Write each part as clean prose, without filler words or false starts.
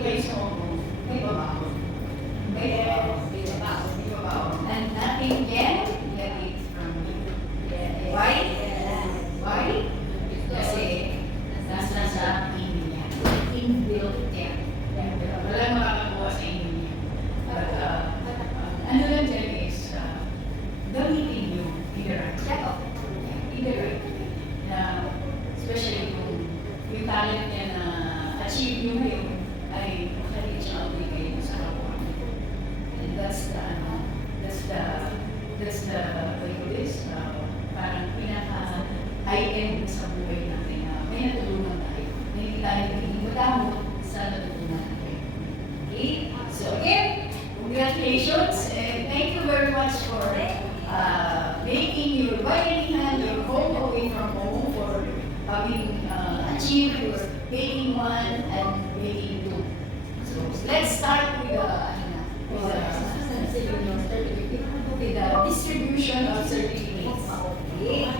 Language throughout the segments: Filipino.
kayo sa upo, may babaho. May babaho. And nothing can get it from you. Why? Why? Kasi nasa sa inyo niya. Inbuilt yan. Walang makakakuha sa inyo niya. Ano lang dyan is, gamitin nyo either right. Especially kung yung talent niya na achieve nyo ngayon ay makareach out din kayo sa kapwa. And that's the, what do you call this? Parang pinaka-high-end sa buhay natin na may natulungan tayo. May tayo naging madamo sa natutunan natin. Okay? So again, congratulations and thank you very much for making your Bayanihan your home away from home for having achieved your baking 1 and baking 2. So let's start with the distribution of certificates. Okay.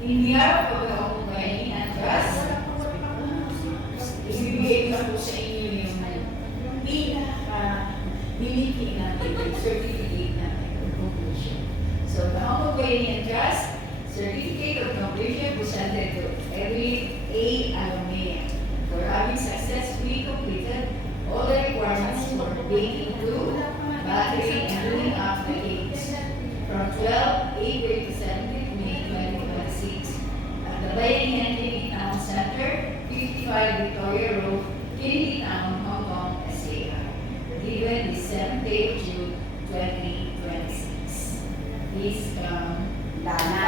In behalf of the whole Bayanihan and Trust, ibibigay ko po sa inyo yung pinaka-miliki natin, yung certificate natin of completion. So the whole Bayanihan and Trust certificate of completion presented to every A alumni for having successfully completed all the requirements for baking 2, battery, and doing up the eggs from 12 April to 17 May 2026 at the Bayanihan Trinity Town Center, 55 Victoria Road, Trinity Town, Hong Kong, SAR. Given the 7th day of June 2026. Please come. Dana.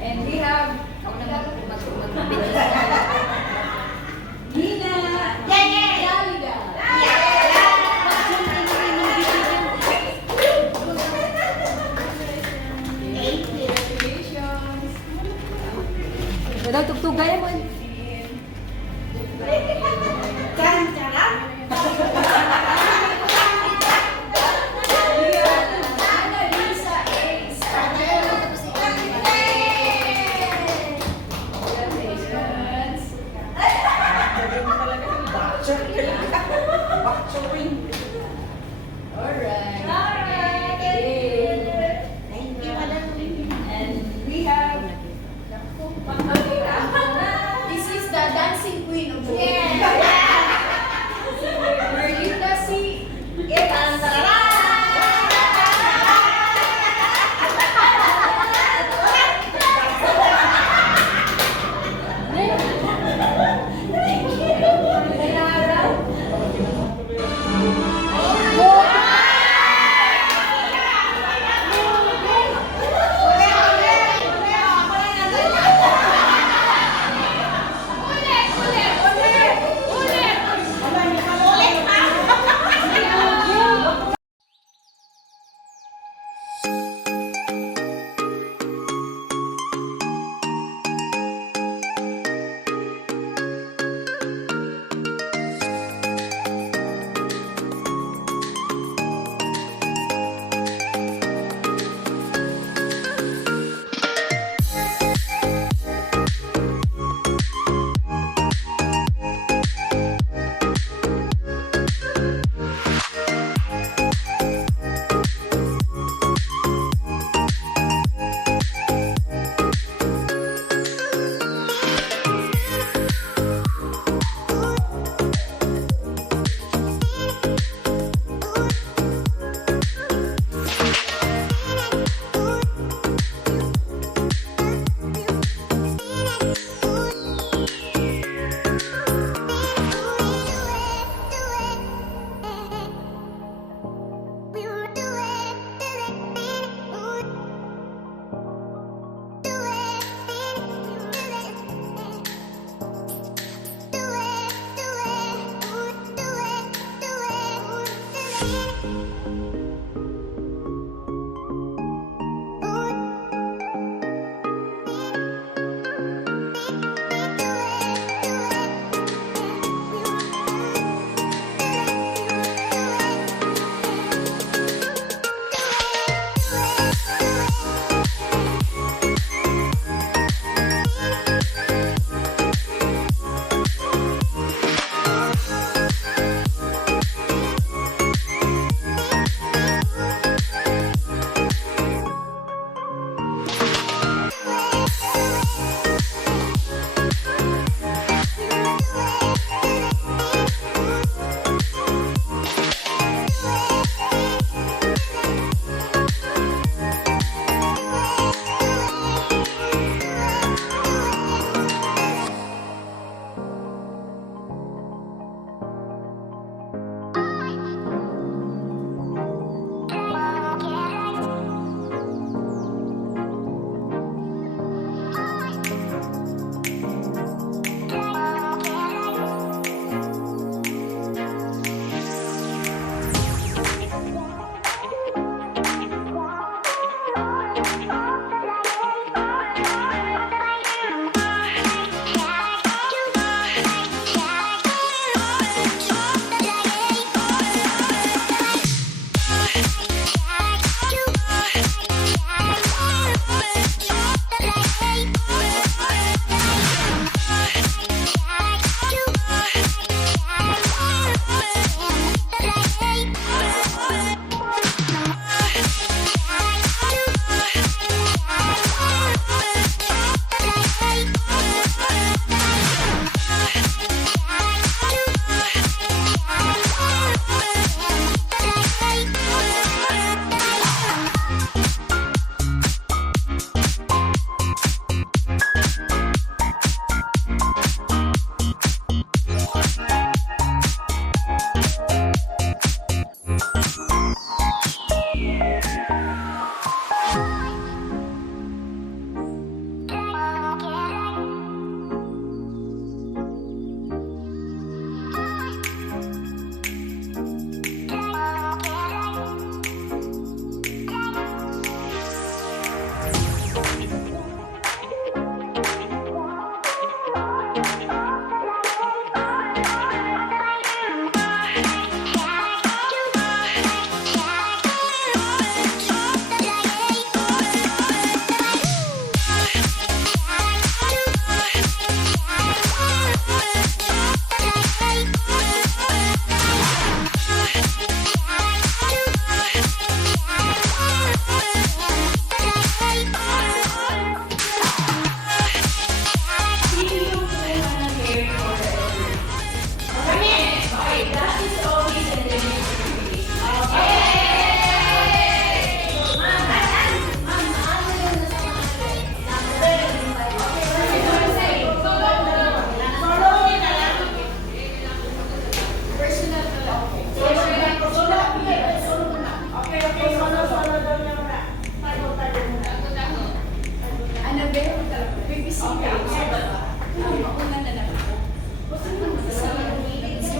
And we have Daw tugtugay mo.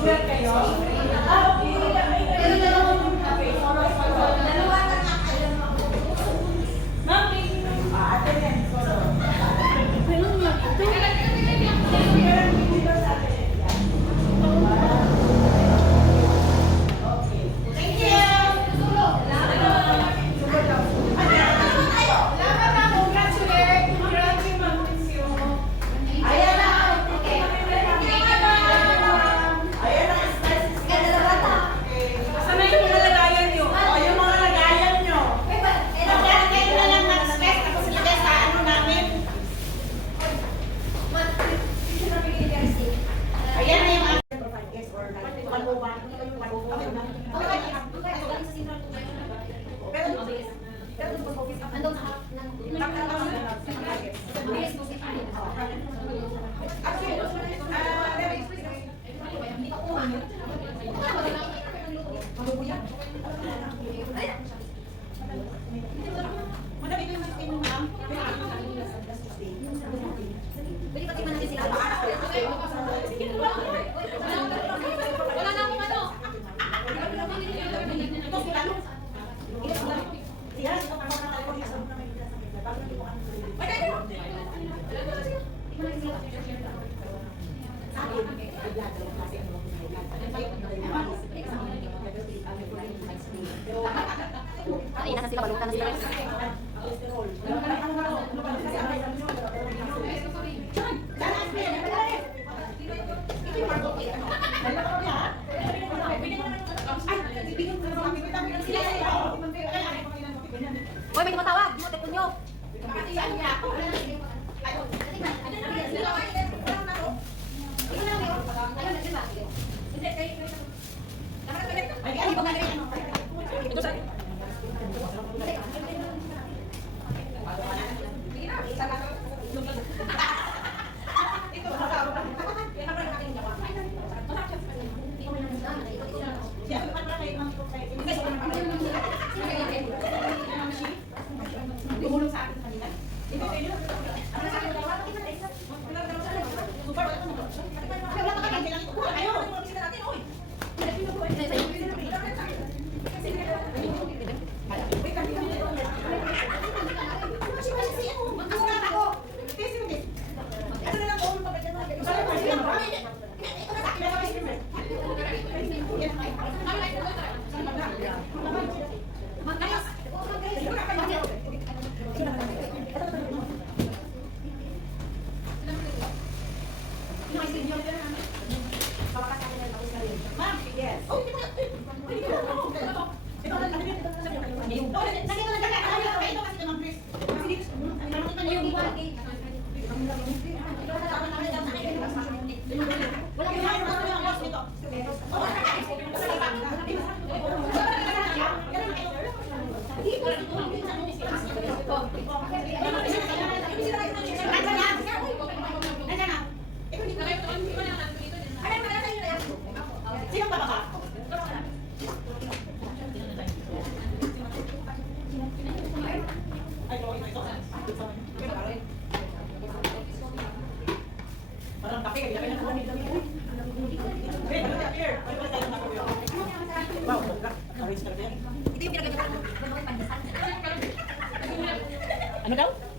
Sure kayo? Okay. Pero dalawang kape. Dalawa na nga kayo. Ma'am, ate yan. Pero nga, ito. Okay. Thank you. Salamat na, congratulate. Congratulate, Ma'am Lucio. Ayan na. Ayan na, spices. Saan na yung mga lagayan nyo? O, yung mga lagayan nyo. Magkano kayo na lang mag-stress tapos ilagay sa ano namin? Ayan na yung Kain na sila, balutan na sila. Hoy, may tumatawag. Mo, tekon nyo. Tumulong sa akin kanina. Parang kape, kaya na kami dami. Hey, ano na here? Ano ba tayo nakakawin? Wow, arrange ka na yan. Ito yung pinagagawa ko. Ano daw?